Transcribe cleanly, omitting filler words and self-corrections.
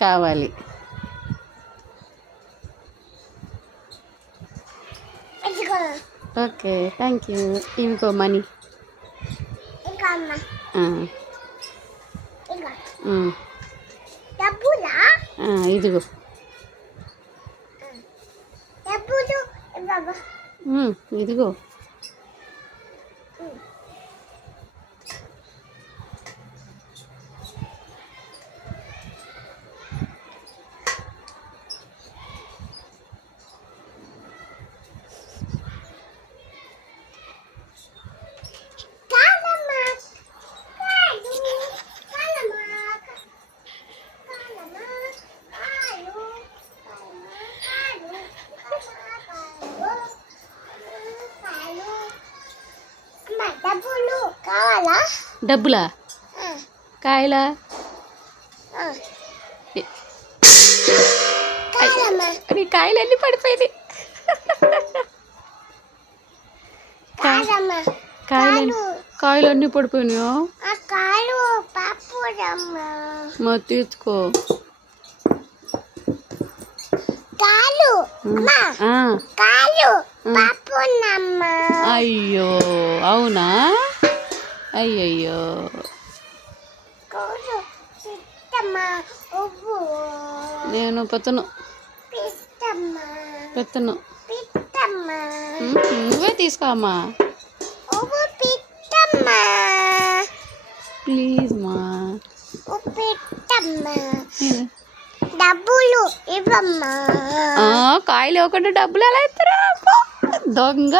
కావాలి. Okay, thank you. ఇంకో money. ఇదిగో. ఇదిగో. డబ్బులా? కాయలా? నీ కాయలు అన్నీ పడిపోయింది. కాయలు అన్నీ పడిపోయినాయో? మరి తీసుకో. అయ్యో, అవునా? అయ్యయ్యో. నేను పెత్తను. నువ్వే తీసుకో అమ్మా, ప్లీజ్ మా. డబ్బులు ఇవ్వమ్మా. కాయలు ఇవ్వకుండా డబ్బులు ఎలా ఇస్తారా? దొంగ.